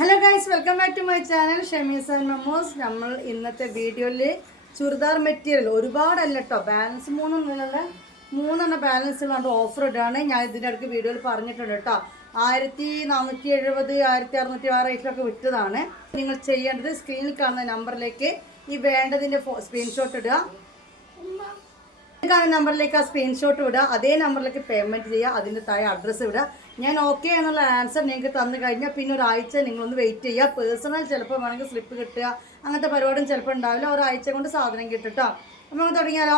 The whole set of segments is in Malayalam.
Hello guys, welcome back to my channel Shamees and memos. നമ്മൾ ഇന്നത്തെ വീഡിയോയിൽ ചുരിദാർ മെറ്റീരിയൽ ഒരുപാടല്ല കേട്ടോ, ബാലൻസ് മൂന്നെണ്ണം ബാലൻസ് ഉള്ളതുകൊണ്ട് ഓഫർ ഇടാണ്. ഞാൻ ഇതിൻ്റെ ഇടയ്ക്ക് വീഡിയോയിൽ പറഞ്ഞിട്ടുണ്ട് കേട്ടോ. 1470, 1600 ആ റേറ്റിലൊക്കെ വിറ്റതാണ്. നിങ്ങൾ ചെയ്യേണ്ടത് സ്ക്രീനിൽ കാണുന്ന നമ്പറിലേക്ക് ഈ വേണ്ടതിൻ്റെ സ്ക്രീൻഷോട്ട് ഇടുക. കാണുന്ന നമ്പറിലേക്ക് ആ സ്ക്രീൻഷോട്ട് വിടുക. അതേ നമ്പറിലേക്ക് പേയ്മെൻറ്റ് ചെയ്യുക. അതിൻ്റെ താഴെ അഡ്രസ്സ് വിടുക. ഞാൻ ഓക്കെ എന്നുള്ള ആൻസർ നിങ്ങൾക്ക് തന്നു കഴിഞ്ഞാൽ പിന്നെ ഒരാഴ്ച നിങ്ങളൊന്ന് വെയിറ്റ് ചെയ്യുക. പേഴ്സണൽ ചിലപ്പോൾ വേണമെങ്കിൽ സ്ലിപ്പ് കിട്ടുക, അങ്ങനത്തെ പരിപാടിയും ചിലപ്പോൾ ഉണ്ടാവില്ല. ഒരാഴ്ച കൊണ്ട് സാധനം കിട്ടും കേട്ടോ. അപ്പോൾ നമുക്ക് തുടങ്ങിയാലോ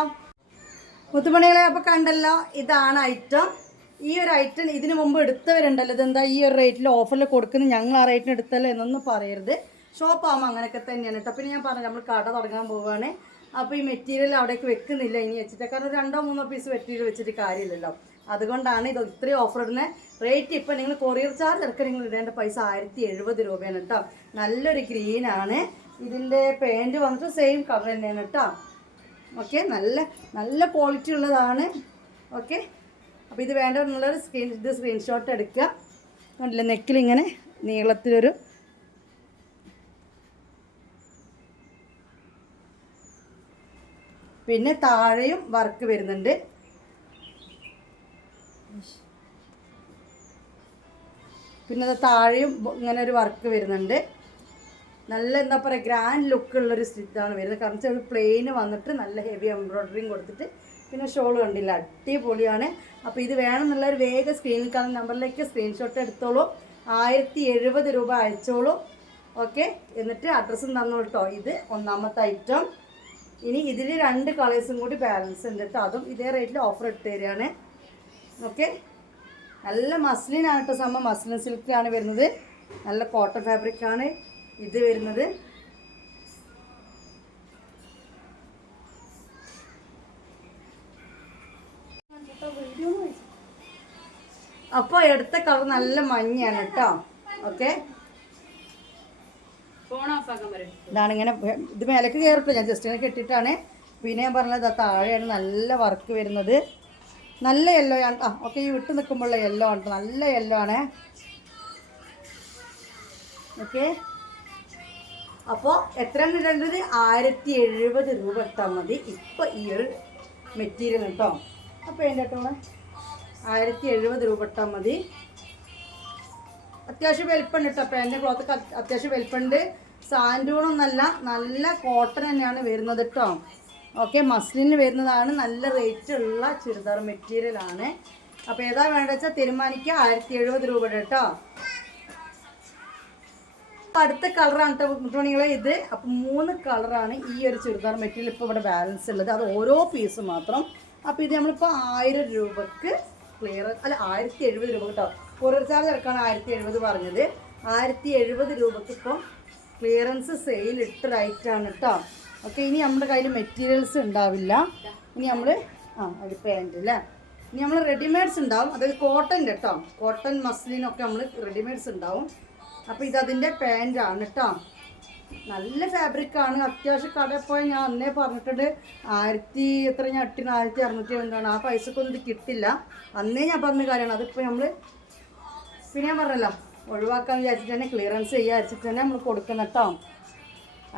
മുത്തുമണികളെ. അപ്പോൾ കണ്ടല്ലോ, ഇതാണ് ഐറ്റം. ഈ ഒരു ഐറ്റം ഇതിന് മുമ്പ് എടുത്തവരുണ്ടല്ലോ, ഇതെന്താ ഈ ഒരു റേറ്റിൽ ഓഫറിൽ കൊടുക്കുന്നത്, ഞങ്ങൾ ആ റേറ്റിന് എടുത്തല്ലോ എന്നൊന്നും പറയരുത്. ഷോപ്പാകുമ്പോൾ അങ്ങനെയൊക്കെ തന്നെയാണ് കേട്ടോ. പിന്നെ ഞാൻ പറഞ്ഞു നമ്മൾ കട തുടങ്ങാൻ പോവുകയാണ്. അപ്പോൾ ഈ മെറ്റീരിയൽ അവിടേക്ക് വെക്കുന്നില്ല ഇനി വെച്ചിട്ട്, കാരണം 2-3 പീസ് മെറ്റീരിയൽ വെച്ചിട്ട് കാര്യമില്ലല്ലോ. അതുകൊണ്ടാണ് ഇത് ഇത്രയും ഓഫർ ഇടുന്നത്. റേറ്റ് ഇപ്പോൾ നിങ്ങൾ കൊറിയർ ചാർജ് ഇറക്കി നിങ്ങൾ ഇടേണ്ട പൈസ 1070 രൂപയാണ് കേട്ടോ. നല്ലൊരു ഗ്രീനാണ്. ഇതിൻ്റെ പാൻറ്റ് വന്നിട്ട് സെയിം കളർ തന്നെയാണ് കേട്ടോ. ഓക്കെ, നല്ല ക്വാളിറ്റി ഉള്ളതാണ്. ഓക്കെ, അപ്പോൾ ഇത് വേണ്ടതെന്നുള്ളൊരു സ്ക്രീൻഷോട്ട് എടുക്കുക. കണ്ടില്ല, നെക്കിലിങ്ങനെ നീളത്തിലൊരു പിന്നെ താഴെയും വർക്ക് വരുന്നുണ്ട്. പിന്നെ അത് താഴെയും ഇങ്ങനെ ഒരു വർക്ക് വരുന്നുണ്ട്. നല്ല എന്താ പറയുക, ഗ്രാൻഡ് ലുക്കുള്ളൊരു സ്റ്റിച്ചാണ് വരുന്നത്. കാരണം ഒരു പ്ലെയിന് വന്നിട്ട് നല്ല ഹെവി എംബ്രോയ്ഡറിങ് കൊടുത്തിട്ട് പിന്നെ ഷോൾ കണ്ടില്ല, അടിപൊളിയാണ്. അപ്പോൾ ഇത് വേണമെന്നുള്ളൊരു വേഗം സ്ക്രീനിൽ കാണുന്ന നമ്പറിലേക്ക് സ്ക്രീൻഷോട്ട് എടുത്തോളൂ. 1070 രൂപ അയച്ചോളൂ. ഓക്കെ, എന്നിട്ട് അഡ്രസ്സും തന്നോളൂ കേട്ടോ. ഇത് ഒന്നാമത്തെ ഐറ്റം. ഇനി ഇതിൽ 2 കളേഴ്സും കൂടി ബാലൻസ് ഉണ്ട് കേട്ടോ. അതും ഇതേ റേറ്റിൽ ഓഫർ ഇട്ട് തരികയാണ്. ഓക്കെ, നല്ല മസ്ലിനാണ് കേട്ടോ. സംഭവം മസ്ലിൻ സിൽക്കാണ് വരുന്നത്. നല്ല കോട്ടൺ ഫാബ്രിക്കാണ് ഇത് വരുന്നത്. അപ്പോൾ എടുത്ത കളർ നല്ല മഞ്ഞയാണ് കേട്ടോ. ഓക്കെ, ഇതാണ് ഇങ്ങനെ. ഇത് മേലേക്ക് കയറിട്ടോ, ഞാൻ ജസ്റ്റ് ഇങ്ങനെ കെട്ടിയിട്ടാണ്. പിന്നെ ഞാൻ പറഞ്ഞത് താഴെയാണ് നല്ല വർക്ക് വരുന്നത്. നല്ല യെല്ലോ ആണ്. ഓക്കെ, ഈ വിട്ട് നിൽക്കുമ്പോഴുള്ള യെല്ലോ ആണ്, നല്ല യെല്ലോ ആണ്. ഓക്കെ, അപ്പോൾ എത്രയാണ് ഇടേണ്ടത്? 1070 രൂപ ഇട്ടാൽ മതി ഇപ്പോൾ ഈ ഒരു മെറ്റീരിയൽ കേട്ടോ. അപ്പോൾ എൻ്റെ കേട്ടോ 1070 രൂപ ഇട്ടാൽ മതി. അത്യാവശ്യം വലിപ്പമുണ്ട് കേട്ടോ. പാൻറ്റിൻ്റെ ക്ലോത്തൊക്കെ അത്യാവശ്യം വലിപ്പമുണ്ട്. സാൻഡൂണൊന്നല്ല, നല്ല കോട്ടൺ തന്നെയാണ് വരുന്നത് കേട്ടോ. ഓക്കെ, മസ്ലിന് വരുന്നതാണ്. നല്ല റേറ്റ് ഉള്ള ചുരിദാർ മെറ്റീരിയലാണ്. അപ്പോൾ ഏതാ വേണ്ടത് വെച്ചാൽ തീരുമാനിക്കുക. 1070 രൂപ കേട്ടോ. അടുത്ത കളറാണ് കേട്ടോ മുത്തുമണികളെ ഇത്. അപ്പം 3 കളറാണ് ഈ ഒരു ചുരിദാർ മെറ്റീരിയൽ ഇപ്പോൾ ഇവിടെ ബാലൻസ് ഉള്ളത്. അത് ഓരോ പീസ് മാത്രം. അപ്പോൾ ഇത് നമ്മളിപ്പോൾ 1000 രൂപക്ക് ക്ലിയർ, അല്ല 1070 രൂപ കേട്ടോ. കൊറിയർ ചാർജ് ഇറക്കാണ് 1070 പറഞ്ഞത്. 1070 രൂപക്ക് ഇപ്പം ക്ലിയറൻസ് സെയിൽ ഇട്ട് റൈറ്റാണ് കേട്ടോ. ഓക്കെ, ഇനി നമ്മുടെ കയ്യിൽ മെറ്റീരിയൽസ് ഉണ്ടാവില്ല. ഇനി നമ്മൾ ഒരു പാൻറ്റ് അല്ലേ, ഇനി നമ്മൾ റെഡിമെയ്ഡ്സ് ഉണ്ടാവും. അതായത് കോട്ടൺ കേട്ടോ, കോട്ടൺ മസ്ലിനൊക്കെ നമ്മൾ റെഡിമെയ്ഡ്സ് ഉണ്ടാവും. അപ്പോൾ ഇതതിൻ്റെ പാൻറ്റാണ് കേട്ടോ. നല്ല ഫാബ്രിക്കാണ്. അത്യാവശ്യം കടയിൽ പോയി ഞാൻ അന്നേ പറഞ്ഞിട്ടുണ്ട് 1600 ആ പൈസക്കൊന്നും ഇത് കിട്ടില്ല. അന്നേ ഞാൻ പറഞ്ഞ കാര്യമാണ്. അതിപ്പോൾ നമ്മൾ പിന്നെ ഞാൻ പറഞ്ഞല്ലോ ഒഴിവാക്കാൻ വിചാരിച്ചിട്ട് തന്നെ, ക്ലിയറൻസ് വിചാരിച്ചിട്ട് തന്നെ നമ്മൾ കൊടുക്കണം കേട്ടോ.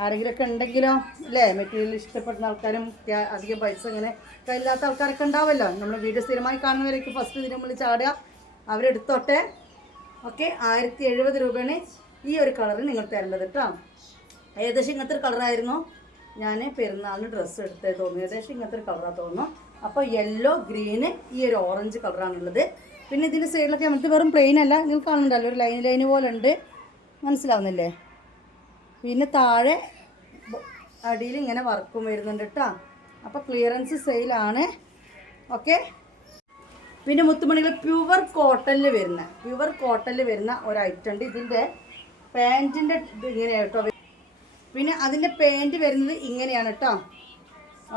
ആരെങ്കിലുമൊക്കെ ഉണ്ടെങ്കിലോ അല്ലേ, മെറ്റീരിയൽ ഇഷ്ടപ്പെടുന്ന ആൾക്കാരും അധികം പൈസ ഇങ്ങനെ കയ്യില്ലാത്ത ആൾക്കാരൊക്കെ ഉണ്ടാവുമല്ലോ. നമ്മൾ വീഡിയോ സ്ഥിരമായി കാണുന്നവരേക്ക് ഫസ്റ്റ് ഇതിന് നമ്മൾ ചാടുക, അവരെടുത്തോട്ടെ. ഓക്കെ, 1070 രൂപയാണ് ഈ ഒരു കളറിൽ നിങ്ങൾ തരേണ്ടത് കേട്ടോ. ഏകദേശം ഇങ്ങനത്തെ ഒരു കളറായിരുന്നു ഞാൻ പെരുന്നാളിന് ഡ്രസ്സ് എടുത്തത് തോന്നുന്നു. ഏകദേശം ഇങ്ങനത്തെ ഒരു കളറാണ് തോന്നുന്നു. അപ്പോൾ യെല്ലോ, ഗ്രീന്, ഈ ഒരു ഓറഞ്ച് കളറാണുള്ളത്. പിന്നെ ഇതിൻ്റെ സൈഡിലൊക്കെ നമുക്ക് വെറും പ്ലെയിൻ അല്ല, നിങ്ങൾക്ക് കാണുന്നുണ്ടല്ലോ ഒരു ലൈൻ പോലെ ഉണ്ട്, മനസ്സിലാവുന്നില്ലേ? പിന്നെ താഴെ അടിയിൽ ഇങ്ങനെ വർക്കും വരുന്നുണ്ട് കേട്ടോ. അപ്പോൾ ക്ലിയറൻസ് സെയിലാണ്. ഓക്കെ, പിന്നെ മുത്തുമണികൾ പ്യുവർ കോട്ടണിൽ വരുന്ന ഒരു ഐറ്റം ഉണ്ട്. ഇതിൻ്റെ പാൻറ്റിൻ്റെ ഇത് ഇങ്ങനെയാണ് കേട്ടോ. പിന്നെ അതിൻ്റെ പാൻറ്റ് വരുന്നത് ഇങ്ങനെയാണ് കേട്ടോ.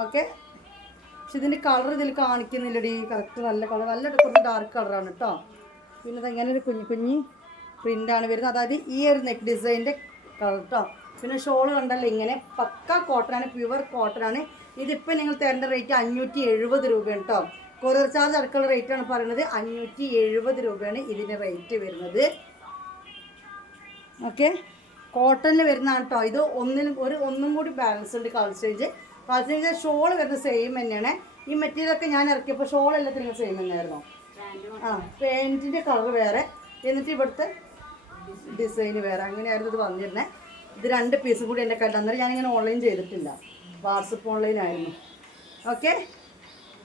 ഓക്കെ, പക്ഷെ ഇതിൻ്റെ കളർ ഇതിൽ കാണിക്കുന്നില്ലടി കറക്റ്റ്. നല്ല കളർ, നല്ല കുറച്ച് ഡാർക്ക് കളറാണ് കേട്ടോ. പിന്നെ ഇതങ്ങനെ ഒരു കുഞ്ഞി പ്രിൻ്റാണ് വരുന്നത്. അതായത് ഈ ഒരു നെക്ക് ഡിസൈൻ്റെ കളർ കേട്ടോ. പിന്നെ ഷോൾ കണ്ടല്ലോ, ഇങ്ങനെ പക്ക കോട്ടനാണ്, പ്യുവർ കോട്ടനാണ്. ഇതിപ്പോൾ നിങ്ങൾ തരേണ്ട റേറ്റ് 570 രൂപയാണ് കേട്ടോ. കൊറിയർ ചാർജ് അടക്കമുള്ള റേറ്റാണ് പറയുന്നത്. 570 രൂപയാണ് ഇതിൻ്റെ റേറ്റ് വരുന്നത്. ഓക്കെ, കോട്ടണിൽ വരുന്നതാണ് കേട്ടോ. ഇത് ഒന്നും കൂടി ബാലൻസ് ഉണ്ട് കളർ ചേഞ്ച്. ഷോൾ വരുന്നത് സെയിം തന്നെയാണ്. ഈ മെറ്റീരിയലൊക്കെ ഞാൻ ഇറക്കിയപ്പോൾ ഷോൾ എല്ലാത്തിനും സെയിം തന്നെയായിരുന്നു. പാൻറ്റിൻ്റെ കളർ വേറെ, എന്നിട്ട് ഇവിടുത്തെ ഡിസൈന് വേറെ, അങ്ങനെയായിരുന്നു ഇത് വന്നിരുന്നത്. ഇത് 2 പീസും കൂടി എൻ്റെ കയ്യിൽ. അന്നേരം ഞാനിങ്ങനെ ഓൺലൈൻ ചെയ്തിട്ടില്ല, വാട്സപ്പ് ഓൺലൈനായിരുന്നു. ഓക്കെ,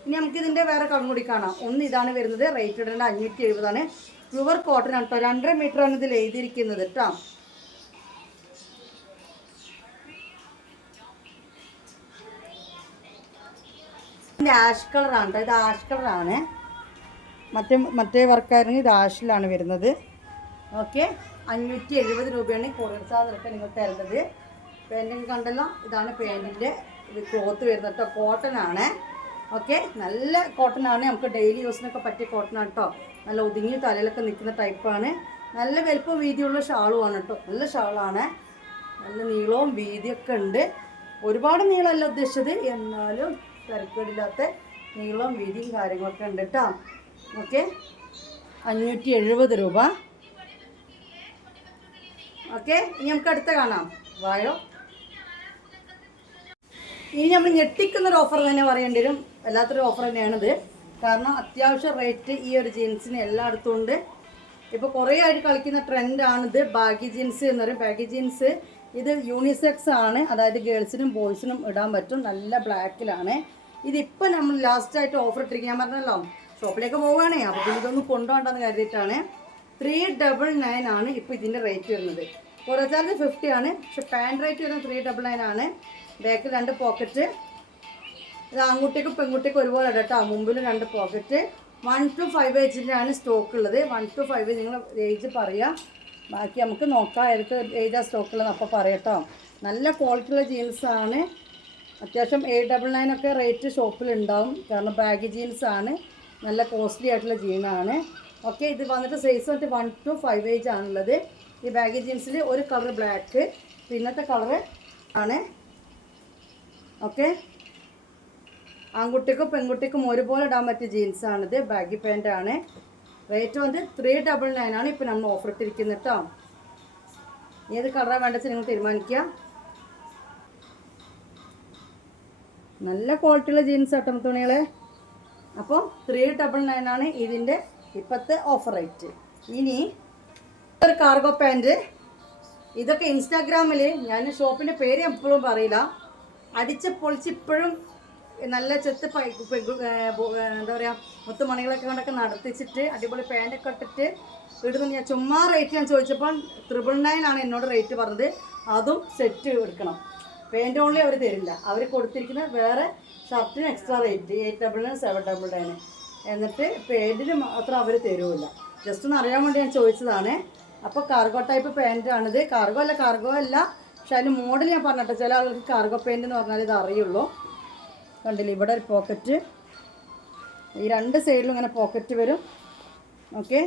ഇനി നമുക്കിതിൻ്റെ വേറെ കളർ കൂടി കാണാം. ഒന്ന് ഇതാണ് വരുന്നത്, റേറ്റ് ഇടേണ്ട 570 പ്യുവർ കോട്ടൺ ആണ് കേട്ടോ. 2.5 മീറ്ററാണ് ഇതിൽ എഴുതിയിരിക്കുന്നത് കേട്ടോ. ആഷ് കളറാണ് കേട്ടോ, ഇത് ആഷ് കളറാണ്. മറ്റേ വർക്കായിരുന്നു, ഇത് ആഷിലാണ് വരുന്നത്. ഓക്കെ, 570 രൂപയാണ് കൊറിയർ ചാർജ് നിങ്ങൾ തരേണ്ടത്. പാൻറ്റിങ് കണ്ടല്ലോ, ഇതാണ് പാൻറ്റിൻ്റെ ഇത് ക്ലോത്ത് വരുന്നത് കേട്ടോ. കോട്ടൺ ആണ്. ഓക്കെ, നല്ല കോട്ടൺ ആണ്, നമുക്ക് ഡെയിലി യൂസിനൊക്കെ പറ്റിയ കോട്ടൺ ആണ് കേട്ടോ. നല്ല ഒതുങ്ങി തലയിലൊക്കെ നിൽക്കുന്ന ടൈപ്പാണ്. നല്ല വലുപ്പം വീതിയുള്ള ഷാളുമാണ് കേട്ടോ. നല്ല ഷാളാണ്, നല്ല നീളവും വീതിയൊക്കെ ഉണ്ട്. ഒരുപാട് നീളമല്ല ഉദ്ദേശിച്ചത്, എന്നാലും തിരക്കേടില്ലാത്ത നീളവും വീതിയും കാര്യങ്ങളൊക്കെ ഉണ്ട് കേട്ടോ. ഓക്കെ, 570 രൂപ. ഓക്കെ, ഇനി നമുക്ക് അടുത്ത കാണാം. വായോ, ഇനി നമ്മൾ ഞെട്ടിക്കുന്നൊരു ഓഫർ തന്നെ പറയേണ്ടി വരും. വല്ലാത്തൊരു ഓഫർ തന്നെയാണിത്. കാരണം അത്യാവശ്യം റേറ്റ് ഈ ഒരു ജീൻസിന് എല്ലായിടത്തും ഉണ്ട്. ഇപ്പോൾ കുറേ ആയിട്ട് കളിക്കുന്ന ട്രെൻഡാണിത്, ബാഗി ജീൻസ് എന്ന് പറയും. ബാഗി ജീൻസ് ഇത് യൂണിസെക്സ് ആണ്, അതായത് ഗേൾസിനും ബോയ്സിനും ഇടാൻ പറ്റും. നല്ല ബ്ലാക്കിലാണ്. ഇതിപ്പോൾ നമ്മൾ ലാസ്റ്റായിട്ട് ഓഫർ ഇട്ടിരിക്കുക. ഞാൻ പറഞ്ഞല്ലോ ഷോപ്പിലേക്ക് പോവുകയാണേ, അപ്പോൾ പിന്നെ ഇതൊന്നും കൊണ്ടുപോകണ്ടെന്ന് കരുതിയിട്ടാണ്. 399 ആണ് ഇപ്പോൾ ഇതിൻ്റെ റേറ്റ് വരുന്നത്. കുറേ ചാർജ് 50 ആണ്, പക്ഷെ പാൻറ് റേറ്റ് വരുന്നത് 399 ആണ്. ബാക്കിൽ 2 പോക്കറ്റ്. ഇത് ആൺകുട്ടിക്കും പെൺകുട്ടിക്കും ഒരുപോലെ കേട്ടോ. മുമ്പിൽ 2 പോക്കറ്റ്. 1 to 5 ഏജിൻ്റെ ആണ് സ്റ്റോക്ക് ഉള്ളത്. 1 to 5 നിങ്ങൾ ഏജ് പറയാം, ബാക്കി നമുക്ക് നോക്കാം ഏതൊക്കെ ഏജാണ് സ്റ്റോക്ക് ഉള്ളത് അപ്പോൾ പറയട്ടോ. നല്ല ക്വാളിറ്റിയുള്ള ജീൻസാണ്. അത്യാവശ്യം 899 ഒക്കെ റേറ്റ് ഷോപ്പിലുണ്ടാവും. കാരണം ബാഗി ജീൻസാണ്, നല്ല കോസ്റ്റ്ലി ആയിട്ടുള്ള ജീനാണ്. ഓക്കെ, ഇത് വന്നിട്ട് സൈസ് വന്നിട്ട് 1 to 5 ഏജ് ആണുള്ളത്. ഈ ബാഗി ജീൻസിൽ ഒരു കളർ ബ്ലാക്ക്, പിന്നത്തെ കളറ് ആണ്. ഓക്കെ, ആൺകുട്ടിക്കും പെൺകുട്ടിക്കും ഒരുപോലെ ഇടാൻ പറ്റിയ ജീൻസാണിത്. ബാഗി പാൻറ്റാണ്. റേറ്റ് വന്ന് 399 ആണ് ഇപ്പോൾ നമ്മൾ ഓഫർ ഇട്ടിരിക്കുന്നത് കേട്ടോ. ഏത് കളറാണ് വേണ്ടത് നിങ്ങൾ തീരുമാനിക്കുക. നല്ല ക്വാളിറ്റിയുള്ള ജീൻസ് ആട്ടോ തുണികളെ. അപ്പോൾ 399 ആണ് ഇതിൻ്റെ ഇപ്പോഴത്തെ ഓഫർ റേറ്റ്. ഇനി ഒരു കാർഗോ പാൻറ്റ്. ഇതൊക്കെ ഇൻസ്റ്റാഗ്രാമിൽ, ഞാൻ ഷോപ്പിൻ്റെ പേര് എപ്പോഴും പറയില്ല, അടിച്ച് പൊളിച്ച് ഇപ്പോഴും നല്ല ചെത്ത് എന്താ പറയുക മുത്തുമണികളൊക്കെ കൊണ്ടൊക്കെ നടത്തിച്ചിട്ട് അടിപൊളി പാൻറ്റൊക്കെ ഇട്ടിട്ട് ഇടുന്നു. ഞാൻ ചുമ്മാ റേറ്റ് ഞാൻ ചോദിച്ചപ്പോൾ 999 ആണ് എന്നോട് റേറ്റ് പറഞ്ഞത്. അതും സെറ്റ് എടുക്കണം. പാൻറ്റ് ഓൺലി അവർ തരില്ല, അവർ കൊടുത്തിരിക്കുന്നത് വേറെ ഷർട്ടിന് എക്സ്ട്രാ റേറ്റ് 899 799. എന്നിട്ട് പാൻറ്റിന് മാത്രം അവർ തരുമില്ല. ജസ്റ്റ് ഒന്ന് അറിയാൻ വേണ്ടി ഞാൻ ചോദിച്ചതാണ്. അപ്പോൾ കാർഗോ ടൈപ്പ് പാൻറ്റാണിത്. കാർഗോ അല്ല, പക്ഷെ അതിന് മോഡൽ ഞാൻ പറഞ്ഞിട്ട് ചില ആൾക്ക് കാർഗോ പാൻറ്റ് എന്ന് പറഞ്ഞാൽ ഇത് അറിയുള്ളൂ. കണ്ടില്ല, ഇവിടെ ഒരു പോക്കറ്റ്, ഈ 2 സൈഡിലും ഇങ്ങനെ പോക്കറ്റ് വരും. ഓക്കെ,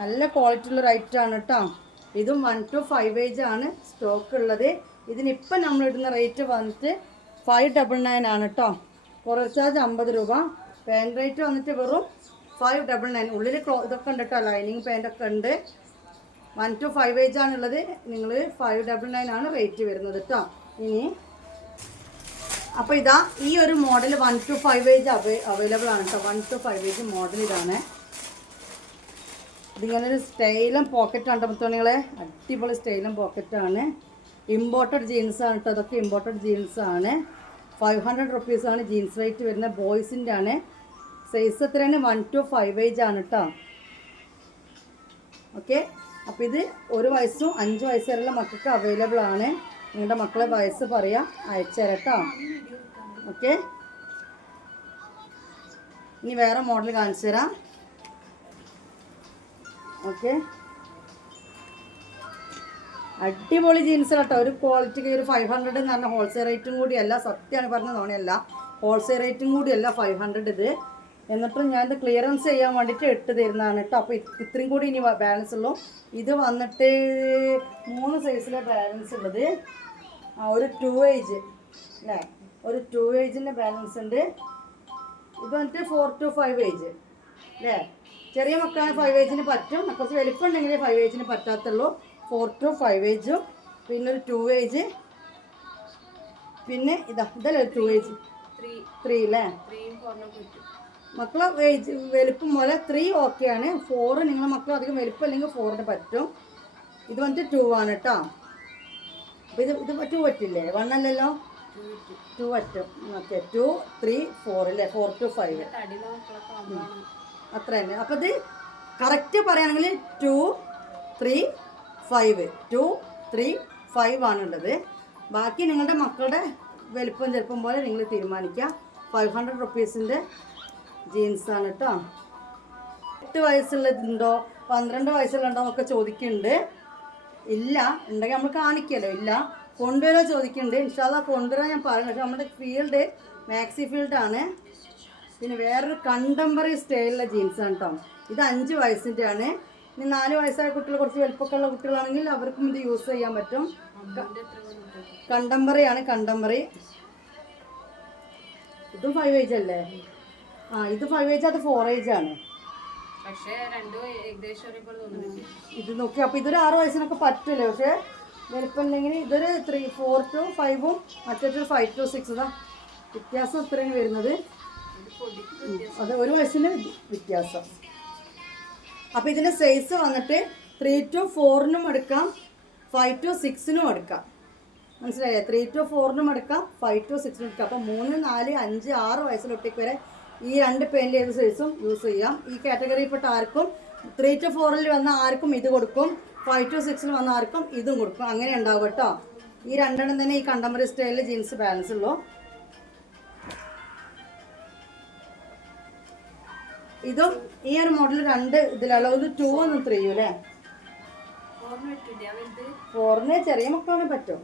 നല്ല ക്വാളിറ്റി ഉള്ളൊരു ഐറ്റമാണ് കേട്ടോ. ഇതും 1 to 5 ഏജ് ആണ് സ്റ്റോക്ക് ഉള്ളത്. ഇതിനിപ്പം നമ്മളിടുന്ന റേറ്റ് വന്നിട്ട് 599 ആണ് കേട്ടോ. കൊറിയർ ചാർജ് 50 രൂപ. പാൻറ് റേറ്റ് വന്നിട്ട് വെറും 599. ഉള്ളിൽ ഇതൊക്കെ ഉണ്ട് കേട്ടോ, ലൈനിങ് പാൻറ്റൊക്കെ ഉണ്ട്. 1 to 5 ഏജ് ആണുള്ളത്. നിങ്ങൾ 599 ആണ് റേറ്റ് വരുന്നത് കേട്ടോ. ഇനി അപ്പോൾ ഇതാ ഈ ഒരു മോഡൽ 1 to 5 ഏജ് അവൈലബിൾ ആണ് കേട്ടോ. 1 to 5 ഏജ് മോഡൽ ഇതാണ്. ഇതിങ്ങനൊരു സ്റ്റൈലും പോക്കറ്റാണ് മുത്തുമണികളെ, അടിപൊളി സ്റ്റൈലും പോക്കറ്റാണ്. ഇമ്പോർട്ടഡ് ജീൻസാണ് കേട്ടോ. അതൊക്കെ ഇമ്പോർട്ടഡ് ജീൻസാണ്. 500 റുപ്പീസാണ് ജീൻസ് റേറ്റ് വരുന്നത്. ബോയ്സിൻ്റെ ആണ്. സൈസ് എത്രയാണ്? 1 to 5 ഏജ് ആണ് കേട്ടോ. ഓക്കെ, അപ്പോൾ ഇത് 1 വയസ്സും 5 വയസ്സ് വരെയുള്ള മക്കൾക്ക് അവൈലബിൾ ആണ്. നിങ്ങളുടെ മക്കളെ വയസ്സ് പറയാം, അയച്ചുതരാം കേട്ടോ. ഓക്കെ, ഇനി വേറെ മോഡൽ കാണിച്ചു തരാം. ഓക്കെ, അടിപൊളി ജീൻസ് കേട്ടോ. ഒരു ക്വാളിറ്റിക്ക് ഒരു 500 എന്ന് പറഞ്ഞാൽ ഹോൾസെയിൽ റേറ്റും കൂടിയല്ല, സത്യമാണ് പറഞ്ഞ തോണിയല്ല, ഹോൾസെയിൽ റേറ്റും കൂടിയല്ല 500 ഇത്. എന്നിട്ടും ഞാനിത് ക്ലിയറൻസ് ചെയ്യാൻ വേണ്ടിയിട്ട് ഇട്ട് തരുന്നതാണ് കേട്ടോ. അപ്പോൾ ഇത്രയും കൂടി ഇനി ബാലൻസ് ഉള്ളൂ. ഇത് വന്നിട്ട് 3 സൈസിലെ ബാലൻസ് ഉള്ളത്. ഒരു 2 ഏജ് അല്ലേ, ഒരു 2 ഏജിൻ്റെ ബാലൻസ് ഉണ്ട്. ഇത് വന്നിട്ട് 4 to 5 ഏജ് അല്ലേ. ചെറിയ മക്കളാണ് 5 ഏജിന് പറ്റും. കുറച്ച് വലിപ്പം ഉണ്ടെങ്കിലേ 5 ഏജിന് പറ്റാത്തുള്ളൂ. 4 to 5 ഏജും പിന്നെ ഒരു 2 ഏജ് പിന്നെ ഇതല്ലേ 2 ഏജ് 3 അല്ലേ മക്കളെ ഏജ് വലുപ്പം പോലെ 3 ഓക്കെയാണ്. 4 നിങ്ങളെ മക്കൾ അധികം വലുപ്പം അല്ലെങ്കിൽ 4ന് പറ്റും. ഇത് വന്നിട്ട് 2 ആണ് കേട്ടോ. അപ്പോൾ ഇത് 2 പറ്റില്ലേ? 1 അല്ലല്ലോ, 2 പറ്റും. ഓക്കെ 2 3 4 അല്ലേ, 4 to 5 അത്ര തന്നെ. അപ്പോൾ ഇത് കറക്റ്റ് പറയുകയാണെങ്കിൽ 2 3 5 2 3 5 ആണുള്ളത്. ബാക്കി നിങ്ങളുടെ മക്കളുടെ വലുപ്പം ചെറുപ്പം പോലെ നിങ്ങൾ തീരുമാനിക്കുക. 500 റുപ്പീസിൻ്റെ ജീൻസാണ് കേട്ടോ. 8 വയസ്സുള്ളതുണ്ടോ 12 വയസ്സുള്ളതുണ്ടോ എന്നൊക്കെ ചോദിക്കുന്നുണ്ട്. ഇല്ല, ഉണ്ടെങ്കിൽ നമ്മൾ കാണിക്കുമല്ലോ. ഇല്ല, കൊണ്ടുവരാൻ ചോദിക്കുന്നുണ്ട്. ഇൻഷാല്ലാ കൊണ്ടുവരാൻ ഞാൻ പറയുന്നത്. പക്ഷേ നമ്മുടെ ഫീൽഡ് മാക്സി ഫീൽഡാണ്. പിന്നെ വേറൊരു കണ്ടംപററി സ്റ്റൈലിലെ ജീൻസാണ് കേട്ടോ. ഇത് 5 വയസ്സിൻ്റെ ആണ്. ഇനി 4 വയസ്സായ കുട്ടികൾ, കുറച്ച് വലുപ്പമൊക്കെ ഉള്ള കുട്ടികളാണെങ്കിൽ അവർക്കും ഇത് യൂസ് ചെയ്യാൻ പറ്റും. കണ്ടംപററി ആണ്, കണ്ടംപററി. ഇതും 5 ഏജ് അല്ലേ? ഇത് 5 ഏജ്, അത് 4 ഏജ് ആണ്. ഇത് നോക്കി. അപ്പോൾ ഇതൊരു 6 വയസ്സിനൊക്കെ പറ്റില്ലേ. പക്ഷേ വലുപ്പം ഇല്ലെങ്കിൽ ഇതൊരു 4 to 5ഉം മറ്റൊരു 5 to 6. ഇതാ വ്യത്യാസം ഇത്രയാണ് വരുന്നത്. അത് 1 വയസ്സിന് വ്യത്യാസം. അപ്പോൾ ഇതിൻ്റെ സൈസ് വന്നിട്ട് 3 to 4നും എടുക്കാം, 5 to 6നും എടുക്കാം. മനസ്സിലായേ? 3 to 4നും എടുക്കാം, 5 to 6നും എടുക്കാം. അപ്പോൾ 3 4 5 6 വയസ്സിലൊട്ടിക്ക് വരെ ഈ 2 പെയിൻ്റ് ഏത് സൈസും യൂസ് ചെയ്യാം. ഈ കാറ്റഗറിയിൽപ്പെട്ട ആർക്കും 3 to 4ൽ വന്ന ആർക്കും ഇത് കൊടുക്കും, 5 to 6ൽ വന്ന ആർക്കും ഇതും കൊടുക്കും. അങ്ങനെ ഉണ്ടാവും കേട്ടോ. ഈ 2 തന്നെ ഈ കണ്ടംപററി സ്റ്റൈലിൽ ജീൻസ് ബാലൻസ് ഉള്ളൂ. ഇതും ഈ ഒരു മോഡൽ 2 ഇതിലുള്ള 2 1 3 അല്ലേ? 4ന് ചെറിയ മക്കളാണ് പറ്റും.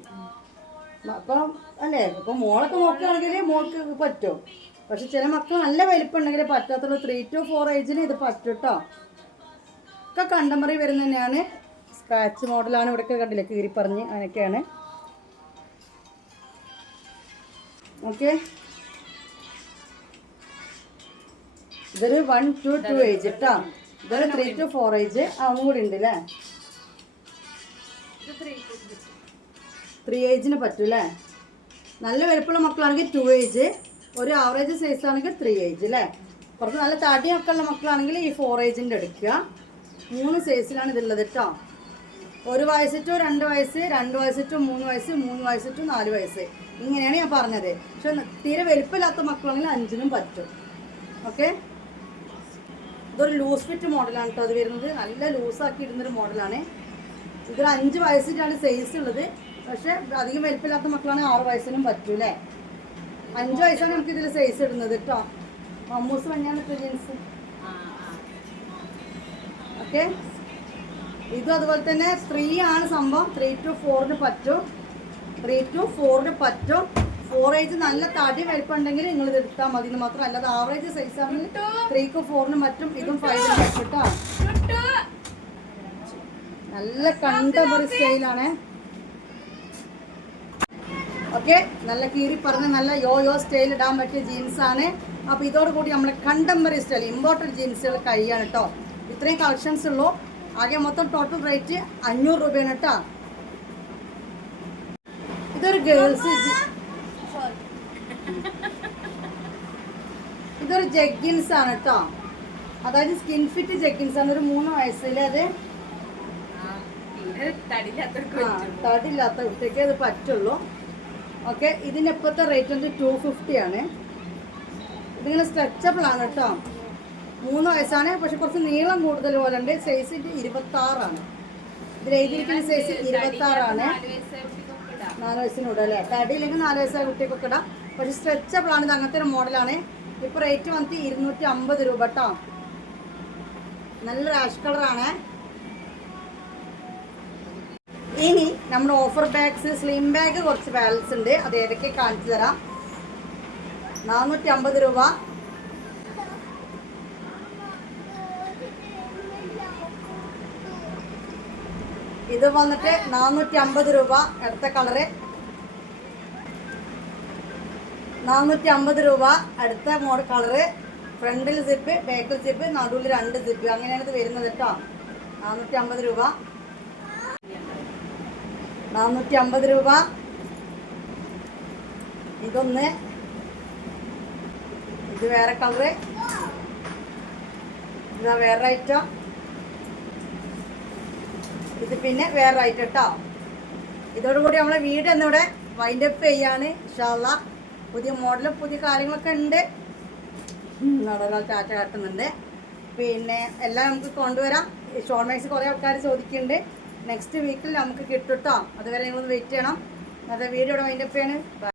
അപ്പം അല്ലേ, ഇപ്പം മോളൊക്കെ നോക്കുകയാണെങ്കിൽ മോൾക്ക് പറ്റും. പക്ഷെ ചില മക്കൾ നല്ല വലിപ്പം ഉണ്ടെങ്കിൽ പറ്റാത്തുള്ളൂ. 3 to 4 ഏജിന് ഇത് പറ്റും കേട്ടോ. ഒക്കെ കണ്ടംപററി വരുന്ന തന്നെയാണ്. സ്ക്രാച്ച് മോഡലാണ്. ഇവിടെയൊക്കെ കണ്ടില്ലേ, കീറി പറഞ്ഞ് അങ്ങനെയൊക്കെയാണ്. ഓക്കെ, ഇതൊരു 1 to 2 ഏജ് കേട്ടോ. ഇതൊരു 3 to 4 ഏജ്. ഒന്നും കൂടി ഉണ്ട് അല്ലേ? 3 ഏജിന് പറ്റും അല്ലേ? നല്ല വലുപ്പമുള്ള മക്കളാണെങ്കിൽ 2 ഏജ്, ഒരു ആവറേജ് സൈസ് ആണെങ്കിൽ 3 ഏജ് അല്ലേ? കുറച്ച് നല്ല തടിയൊക്കെ ഉള്ള മക്കളാണെങ്കിൽ ഈ 4 ഏജിൻ്റെ എടുക്കുക. 3 സൈസിലാണ് ഇതുള്ളത് കേട്ടോ. 1 വയസ്സ് ടു 2 വയസ്സ്, 2 വയസ്സ് ടു 3 വയസ്സ്, 3 വയസ്സ് ടു 4 വയസ്സ്, ഇങ്ങനെയാണ് ഞാൻ പറഞ്ഞത്. പക്ഷെ തീരെ വലുപ്പമില്ലാത്ത മക്കളാണെങ്കിൽ 5നും പറ്റും. ഓക്കെ, ഇതൊരു ലൂസ് ഫിറ്റ് മോഡലാണ് കേട്ടോ. അത് വരുന്നത് നല്ല ലൂസാക്കി ഇടുന്നൊരു മോഡലാണ്. ഇതൊരു 5 വയസ്സിൻ്റെയാണ് സൈസ് ഉള്ളത്. പക്ഷെ അധികം വലുപ്പമില്ലാത്ത മക്കളാണെങ്കിൽ 6 വയസ്സിനും പറ്റും അല്ലേ? 5 വയസ്സാണ് നമുക്ക് ഇതിൽ സൈസ് ഇടുന്നത് കേട്ടോ. മമ്മൂസ് മഞ്ഞാണ് ഇപ്പോൾ ജീൻസ്. ഓക്കെ, ഇതും അതുപോലെ തന്നെ 3 ആണ് സംഭവം. 3 to 4ന് പറ്റും, 3 to 4ന് പറ്റും. 4 ഏജ് നല്ല തടി വലിപ്പമുണ്ടെങ്കിൽ നിങ്ങൾ ഇത് എടുത്താൽ മതി എന്ന് മാത്രം. അല്ലാതെ ആവറേജ് സൈസ് ആണെങ്കിൽ 3 to 4ന് പറ്റും. ഇതും 5 പറ്റും കേട്ടോ. നല്ല കണ്ടംപററി സ്റ്റൈലാണ്. ഓക്കെ, നല്ല കീറി പറഞ്ഞ നല്ല യോ സ്റ്റൈൽ ഇടാൻ പറ്റിയ ജീൻസാണ്. അപ്പോൾ ഇതോടുകൂടി നമ്മുടെ കണ്ടംപററി സ്റ്റൈൽ ഇമ്പോർട്ടൻറ്റ് ജീൻസുകൾ കഴിയാണ് കേട്ടോ. ഇത്രയും കളക്ഷൻസ് ഉള്ളൂ. ആകെ മൊത്തം ടോട്ടൽ റേറ്റ് 500 രൂപയാണ് കേട്ടോ. ഇതൊരു ഗേൾസ്, ഇതൊരു ജഗ്ഗിൻസ് ആണ് കേട്ടോ. അതായത് സ്കിൻ ഫിറ്റ് ജഗ്ഗിൻസ് ആണ്. ഒരു 3 വയസ്സിൽ അത് തടിയില്ലാത്ത കുട്ടിക്ക് അത് പറ്റുള്ളൂ. ഓക്കെ, ഇതിൻ്റെ ഇപ്പോഴത്തെ റേറ്റ് വന്നിട്ട് 250 ആണ്. ഇതിങ്ങനെ സ്ട്രെച്ചബിൾ ആണ് കേട്ടോ. 3 വയസ്സാണ്, പക്ഷെ കുറച്ച് നീളം കൂടുതൽ പോലെ ഉണ്ട്. സൈസ് 26 ആണ്. ഇതിൽ എഴുതിയിരിക്കുന്ന സൈസ് 26 ആണ്. 4 വയസ്സിനൂടെ അല്ലേ? തടിയില്ലെങ്കിൽ 4 വയസ്സായ കുട്ടിക്കൊക്കെ ഇടാം. പക്ഷെ സ്ട്രെച്ചബിൾ ആണ്. ഇത് അങ്ങനത്തെ ഒരു മോഡലാണ്. ഇപ്പോൾ റേറ്റ് വന്നിട്ട് 250 രൂപ കേട്ടോ. നല്ല റാഷ് കളറാണ്. ഇനി നമ്മുടെ ഓഫർ ബാഗ്സ്, സ്ലിം ബാഗ് കുറച്ച് ബാലൻസ് ഉണ്ട്. അത് ഏതൊക്കെ കാണിച്ചു തരാം. 450 രൂപ. ഇത് വന്നിട്ട് 450 രൂപ. അടുത്ത കളറ് 450 രൂപ. അടുത്ത മോഡൽ കളറ്. ഫ്രണ്ടിൽ സിപ്പ്, ബാക്കിൽ സിപ്പ്, നടുവിൽ 2 സിപ്പ്. അങ്ങനെയാണ് ഇത് വരുന്നത് കേട്ടോ. 450 രൂപ. 450 രൂപ. ഇതൊന്ന്, ഇത് വേറെ കളറ്, ഇതാ വേറെ ഐറ്റം, ഇത് പിന്നെ വേറെ ഐറ്റം കേട്ടോ. ഇതോടുകൂടി നമ്മളെ വീട് എന്നിവിടെ വൈൻഡപ്പ് ചെയ്യാണ് ഇൻഷാ അല്ലാഹ്. പുതിയ മോഡലും പുതിയ കാര്യങ്ങളൊക്കെ ഉണ്ട്. നടരാൾ ടാറ്റ കാട്ടുന്നുണ്ട്. പിന്നെ എല്ലാം നമുക്ക് കൊണ്ടുവരാം. ഷോർട്ട് മാക്സ് കുറേ ആൾക്കാർ ചോദിക്കുന്നുണ്ട്. നെക്സ്റ്റ് വീക്കിൽ നമുക്ക് കിട്ടും കേട്ടോ. അതുവരെ നിങ്ങളൊന്ന് വെയിറ്റ് ചെയ്യണം. അന്നത്തെ വീഡിയോ വൈൻഡപ്പ് ചെയ്യാണ്.